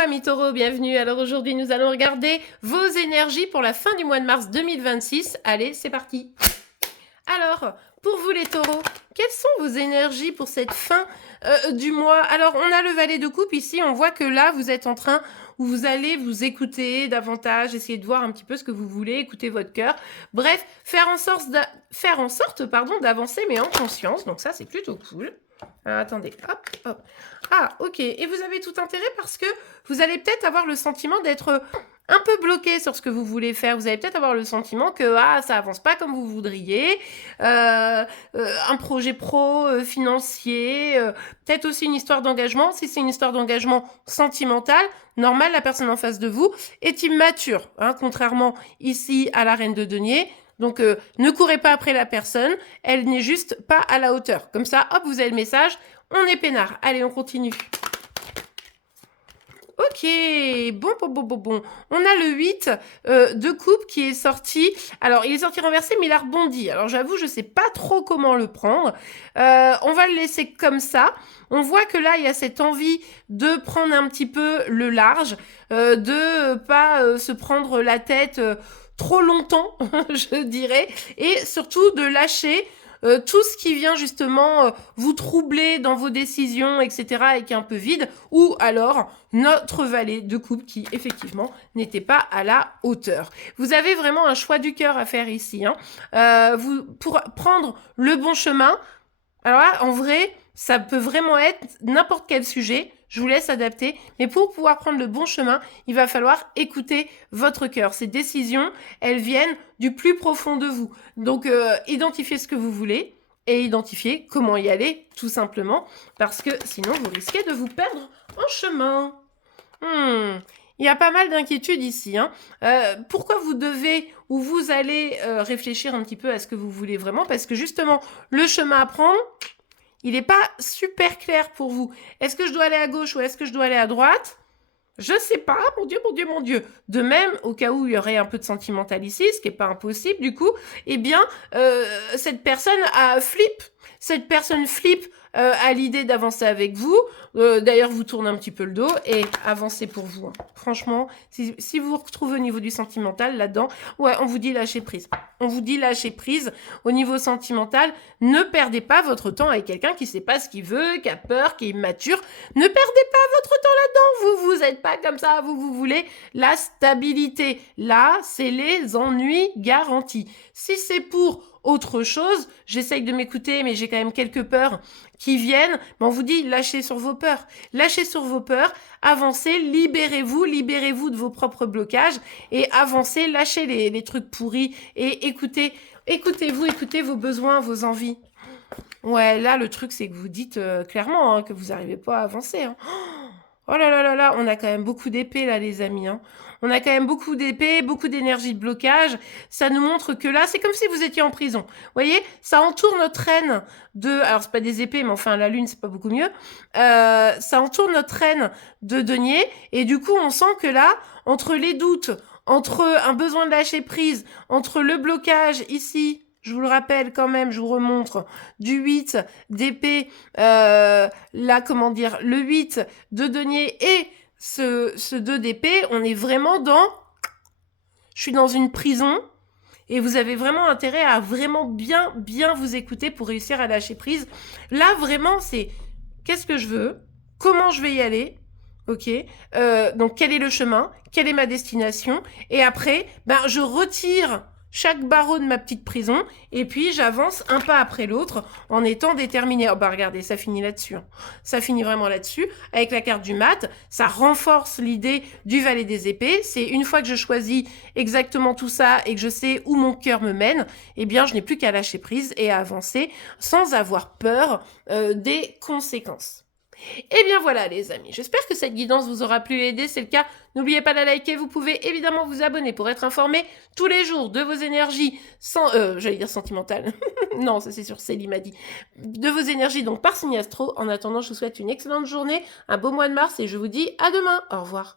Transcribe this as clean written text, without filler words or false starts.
amis taureaux, bienvenue. Alors aujourd'hui nous allons regarder vos énergies pour la fin du mois de mars 2026. Allez, c'est parti. Alors, pour vous les taureaux, quelles sont vos énergies pour cette fin du mois? Alors, on a le valet de coupe ici, on voit que là, vous êtes en train, où vous allez vous écouter davantage, essayer de voir un petit peu ce que vous voulez, écouter votre cœur. Bref, faire en sorte d'avancer, mais en conscience. Donc ça, c'est plutôt cool. Alors, attendez, hop, hop. Ah, ok. Et vous avez tout intérêt parce que vous allez peut-être avoir le sentiment d'être un peu bloqué sur ce que vous voulez faire. Vous allez peut-être avoir le sentiment que ça avance pas comme vous voudriez. Un projet pro, financier, peut-être aussi une histoire d'engagement. Si c'est une histoire d'engagement sentimental, normal, la personne en face de vous est immature, hein, contrairement ici à la reine de denier. Donc, ne courez pas après la personne, elle n'est juste pas à la hauteur. Comme ça, hop, vous avez le message, on est peinard. Allez, on continue. Ok, bon. On a le 8 de coupe qui est sorti. Alors, il est sorti renversé, mais il a rebondi. Alors, j'avoue, je sais pas trop comment le prendre. On va le laisser comme ça. On voit que là, il y a cette envie de prendre un petit peu le large, de pas se prendre la tête trop longtemps, je dirais, et surtout de lâcher tout ce qui vient justement vous troubler dans vos décisions, etc., et qui est un peu vide, ou alors notre valet de coupe qui, effectivement, n'était pas à la hauteur. Vous avez vraiment un choix du cœur à faire ici. Pour prendre le bon chemin, alors là, en vrai, ça peut vraiment être n'importe quel sujet. Je vous laisse adapter. Mais pour pouvoir prendre le bon chemin, il va falloir écouter votre cœur. Ces décisions, elles viennent du plus profond de vous. Donc, identifiez ce que vous voulez et identifiez comment y aller, tout simplement. Parce que sinon, vous risquez de vous perdre en chemin. Il y a pas mal d'inquiétudes ici. Pourquoi vous devez ou vous allez réfléchir un petit peu à ce que vous voulez vraiment? Parce que justement, le chemin à prendre, il n'est pas super clair pour vous. Est-ce que je dois aller à gauche ou est-ce que je dois aller à droite? Je sais pas, mon Dieu. De même, au cas où il y aurait un peu de sentimental ici, ce qui n'est pas impossible du coup, eh bien, cette personne flippe. Cette personne flippe à l'idée d'avancer avec vous. D'ailleurs, vous tournez un petit peu le dos et avancez pour vous. Hein. Franchement, si vous vous retrouvez au niveau du sentimental là-dedans, ouais, on vous dit lâcher prise. On vous dit lâcher prise au niveau sentimental. Ne perdez pas votre temps avec quelqu'un qui ne sait pas ce qu'il veut, qui a peur, qui est immature. Ne perdez pas votre temps là-dedans. Vous êtes pas comme ça. Vous voulez la stabilité. Là, c'est les ennuis garantis. Si c'est pour autre chose, j'essaye de m'écouter, mais j'ai quand même quelques peurs qui viennent. Mais on vous dit, lâchez sur vos peurs. Lâchez sur vos peurs, avancez, libérez-vous de vos propres blocages et avancez, lâchez les trucs pourris et écoutez-vous, écoutez vos besoins, vos envies. Ouais, là, le truc, c'est que vous dites clairement que vous n'arrivez pas à avancer. Hein. Oh là, on a quand même beaucoup d'épées là, les amis. Hein. On a quand même beaucoup d'épées, beaucoup d'énergie de blocage. Ça nous montre que là, c'est comme si vous étiez en prison. Vous voyez, ça entoure notre reine de... Alors, c'est pas des épées, mais enfin, la lune, c'est pas beaucoup mieux. Ça entoure notre reine de denier. Et du coup, on sent que là, entre les doutes, entre un besoin de lâcher prise, entre le blocage ici... Je vous le rappelle quand même, je vous remontre du 8 d'épée, le 8 de denier et ce 2 d'épée, on est vraiment je suis dans une prison et vous avez vraiment intérêt à vraiment bien vous écouter pour réussir à lâcher prise. Là, vraiment, c'est qu'est-ce que je veux, comment je vais y aller, ok, donc quel est le chemin, quelle est ma destination, et après, je retire chaque barreau de ma petite prison, et puis j'avance un pas après l'autre en étant déterminée. Oh regardez, ça finit là-dessus. Hein. Ça finit vraiment là-dessus. Avec la carte du mat, ça renforce l'idée du valet des épées. C'est une fois que je choisis exactement tout ça et que je sais où mon cœur me mène, eh bien, je n'ai plus qu'à lâcher prise et à avancer sans avoir peur des conséquences. Et bien voilà les amis, j'espère que cette guidance vous aura plu et aidé, c'est le cas, n'oubliez pas de la liker, vous pouvez évidemment vous abonner pour être informé tous les jours de vos énergies j'allais dire sentimentales, non ça c'est sur Céline m'a dit, de vos énergies donc par signe astro. En attendant je vous souhaite une excellente journée, un beau mois de mars et je vous dis à demain, au revoir.